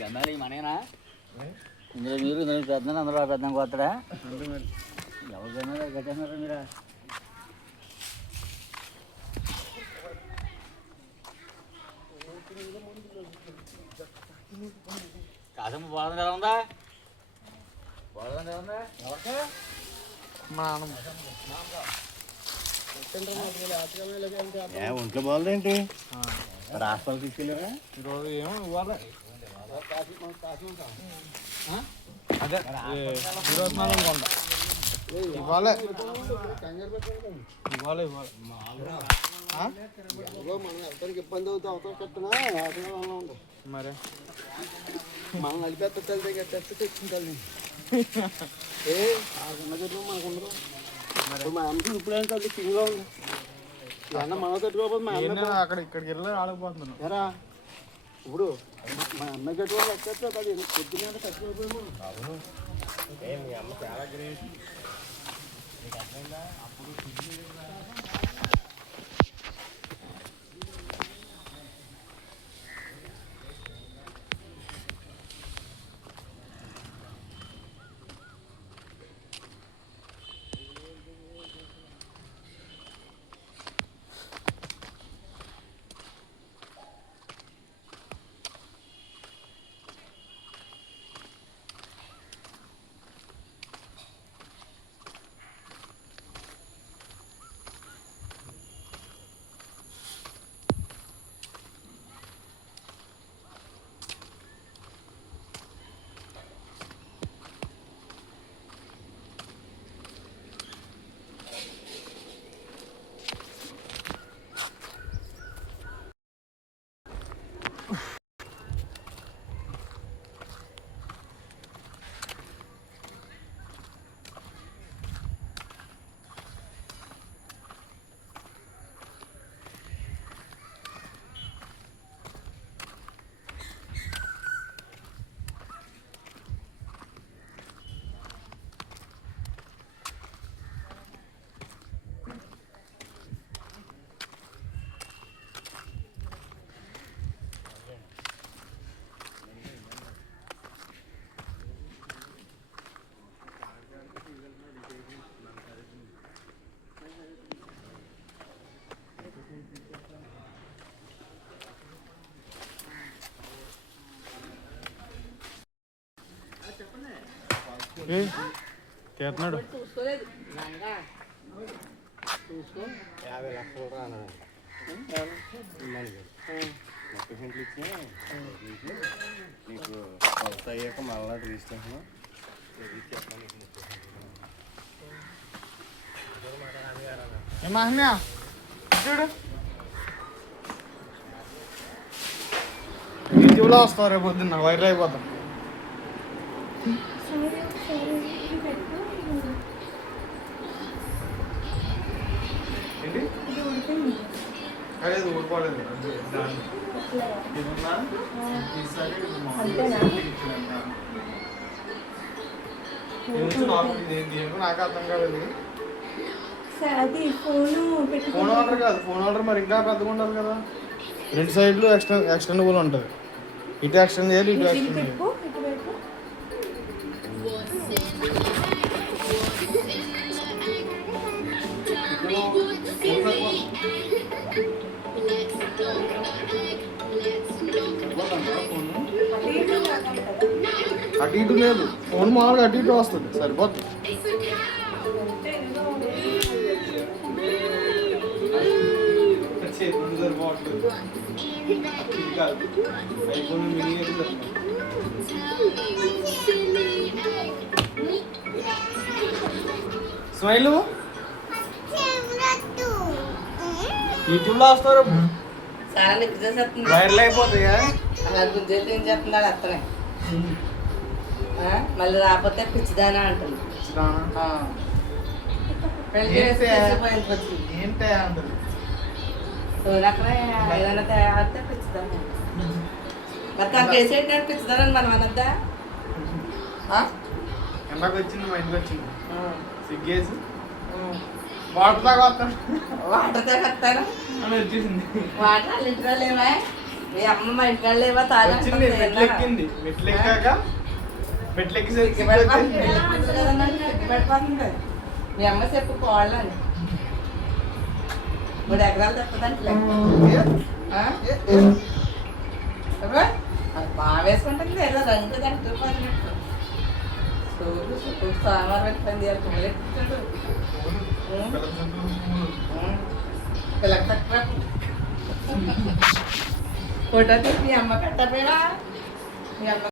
గమ్మాలి మనేనా ఇందులో మీరు ఇందులో పెద్ద అందులో పెద్ద కొత్తడా ఎవరు గమ్మాలి కట్టేస్తున్నారా మీరా కాదమ్మ బోధన ఎలా ఉందా బోధన ఎలా ఉందా ఎవరికా మా ఒంట్లో బాగుందేంటి మరి హాస్పిటల్ తీసుకెళ్ళారా ఈరోజు ఏమో ఇవ్వాలి అదే ఈరోజు అనుకోండి ఇవ్వాలి ఇవ్వాలి ఇబ్బంది అవుతుంది అవతల కట్టినా మరి మనం నలిపేస్తే తెచ్చుకుంటాను ఏ మనకు ఉండదు మరి మా అమ్మకి ఇప్పుడు ఏంటో కింగ్లో ఉంది అన్న మన తట్టుకోకపోతే మా అన్న అక్కడ ఇక్కడికి వెళ్ళి ఆడకపోతున్నాను ఎరా ఇప్పుడు మా అమ్మాయి కట్టుకోవాలి ఎక్కేస్తా అది పొద్దున్న తట్టుకోకపోయాము మీ అమ్మ చాలా గ్రేట్ అప్పుడు చేస్తున్నాడు 50 లక్షలు రాను 30 సెంట్లు ఇచ్చినా నీకు కొత్త అయ్యాక మళ్ళా రిజిస్ట్రేషన్ ఏమన్నా చూడు యూట్యూబ్లో వస్తావు రేపు పొద్దున్న వైరల్ అయిపోతాం అదే ఊడిపోలేదు నాకు అర్థం కాలేదు ఫోన్ ఆర్డర్ కాదు ఫోన్ ఆర్డర్ మరి ఇంకా పెద్దగా ఉండాలి కదా 2 సైడ్లు ఎక్స్టెండబుల్ ఉంటుంది ఇటు ఎక్స్టెండ్ చేయాలి ఇటు ఎక్స్టెండ్ చేయాలి అటు ఇటు లేదు ఫోన్ మామూలుగా అటు ఇటు వస్తుంది సరిపోతుంది స్మైల్ యూట్యూబ్లో వస్తారు వైరల్ అయిపోతాయా ఏం చెప్తున్నాడు అత్తనే మళ్ళీ రాకపోతే పిచ్చిదానా అంటుంది ఏంటి అంటారు ఏదైనా తయారైతే పిచ్చిదానా మరి తను చేసేటట్టు పిచ్చిదానని మనం అనద్దా ఎందాక వచ్చింది మా ఇంటికి వచ్చింది సిగ్గేసి వాటర్ దాకా వస్తాను వాటర్ అని వచ్చేసింది వాటర్ వాళ్ళ ఇంటిలో లేవా మీ అమ్మ మా ఇంటికాడ లేవా తాగా వచ్చింది మెట్లు ఎక్కింది మెట్లు ఎక్కాక మెట్లు ఎక్కేసరికి పెడిపోతుంది మీ అమ్మ చెప్పు కోళ్ళని 3 ఎకరాలు తప్పదంటే బాగా వేసుకుంటుంది ఏదో రంగు దానికి చూపాలినట్టు సోమవారం వెళ్ళిపోయింది పిల్లకి తక్కువ ఫోటో తీసి మీ అమ్మ కట్టపోయినా మీ అమ్మ